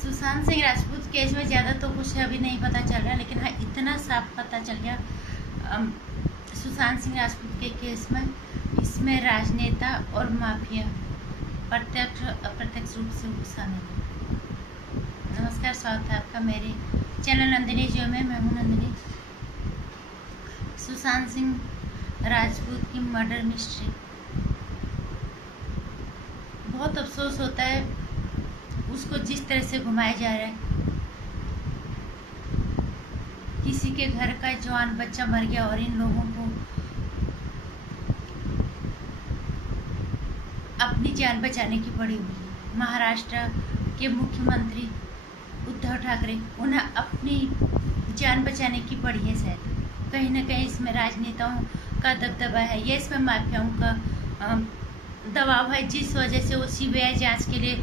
Sushant Singh Rajput case में ज़्यादा तो कुछ अभी नहीं पता चल रहा, लेकिन हाँ इतना साफ पता चल गया सुशांत सिंह राजपूत के केस में इसमें राजनेता और माफिया प्रत्यक्ष अप्रत्यक्ष रूप से शामिल है। नमस्कार, स्वागत है आपका मेरे चैनल नंदिनी जो में। मैं हूँ नंदिनी। सुशांत सिंह राजपूत की मर्डर मिस्ट्री, बहुत अफसोस होता है उसको जिस तरह से घुमाया जा रहा है। किसी के घर का जवान बच्चा मर गया और इन लोगों को अपनी जान बचाने की पड़ी हुई। महाराष्ट्र के मुख्यमंत्री उद्धव ठाकरे, उन्हें अपनी जान बचाने की पड़ी है। शायद कहीं ना कहीं इसमें राजनेताओं का दबदबा है या इसमें माफियाओं का दबाव है, जिस वजह से वो सीबीआई जांच के लिए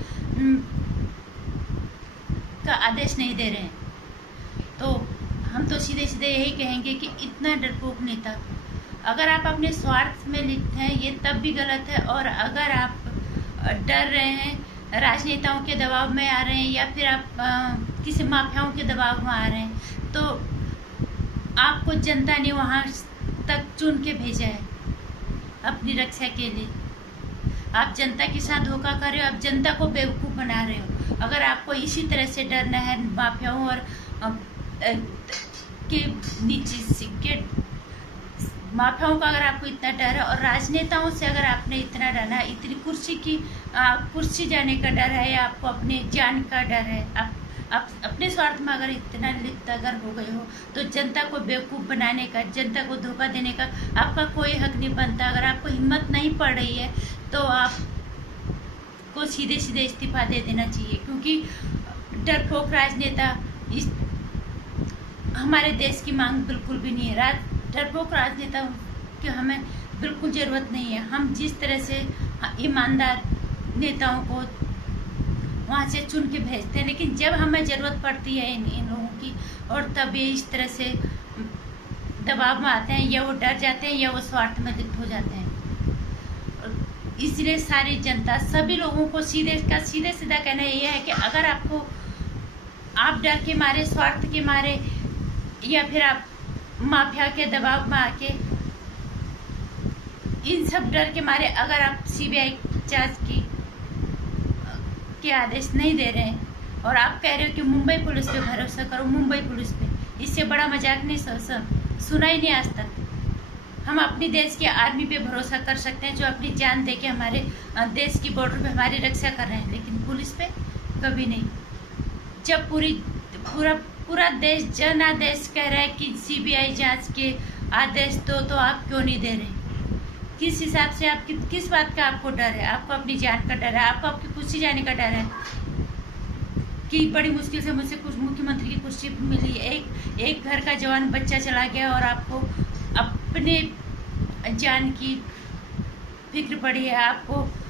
का आदेश नहीं दे रहे हैं। तो हम तो सीधे सीधे यही कहेंगे कि इतना डरपोक नेता, अगर आप अपने स्वार्थ में लिखते हैं ये तब भी गलत है, और अगर आप डर रहे हैं, राजनेताओं के दबाव में आ रहे हैं या फिर आप किसी माफियाओं के दबाव में आ रहे हैं, तो आपको जनता ने वहाँ तक चुन के भेजा है अपनी रक्षा के लिए। आप जनता के साथ धोखा कर रहे हो, आप जनता को बेवकूफ़ बना रहे हो। अगर आपको इसी तरह से डरना है माफियाओं और के नीचे के माफियाओं का, अगर आपको इतना डर है और राजनेताओं से अगर आपने इतना डरना है, इतनी कुर्सी जाने का डर है या आपको अपने जान का डर है, आप अपने स्वार्थ में अगर इतना लिप्त अगर हो गए हो, तो जनता को बेवकूफ़ बनाने का, जनता को धोखा देने का आपका कोई हक नहीं बनता। अगर आपको हिम्मत नहीं पड़ रही है तो आपको सीधे सीधे इस्तीफा दे देना चाहिए, क्योंकि डरपोक राजनेता इस हमारे देश की मांग बिल्कुल भी नहीं है। डरपोक राजनेता की हमें बिल्कुल ज़रूरत नहीं है। हम जिस तरह से ईमानदार नेताओं को वहाँ से चुन के भेजते हैं, लेकिन जब हमें ज़रूरत पड़ती है इन लोगों की, और तब ये इस तरह से दबाव में आते हैं, या वो डर जाते हैं या वो स्वार्थ में लिप्त हो जाते हैं। इसलिए सारी जनता, सभी लोगों को सीधे सीधा कहना यह है कि अगर आपको आप डर के मारे, स्वार्थ के मारे, या फिर आप माफिया के दबाव में आके, इन सब डर के मारे अगर आप सीबीआई जांच के आदेश नहीं दे रहे हैं और आप कह रहे हो कि मुंबई पुलिस पे भरोसा करो, मुंबई पुलिस पे, इससे बड़ा मजाक नहीं सुना ही नहीं आज तक। हम अपनी देश के आर्मी पे भरोसा कर सकते हैं, जो अपनी जान दे के हमारे देश की बॉर्डर पे हमारी रक्षा कर रहे हैं, लेकिन पुलिस पे कभी नहीं। जब पूरा देश, जनादेश कह रहा है कि सीबीआई जांच के आदेश दो, तो आप क्यों नहीं दे रहे? किस हिसाब से आप किस बात का आपको डर है? आपको अपनी जान का डर है, आपको आपकी कुर्सी जाने का डर है कि बड़ी मुश्किल से मुझसे कुछ मुख्यमंत्री की कुर्सी मिली, एक घर का जवान बच्चा चला गया और आपको अपने जान की फिक्र पड़ी है,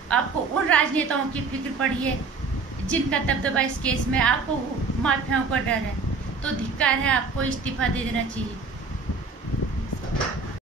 आपको उन राजनेताओं की फिक्र पड़ी है जिनका दबदबा इस केस में, आपको माफियाओं का डर है, तो धिक्कार है, आपको इस्तीफा दे देना चाहिए।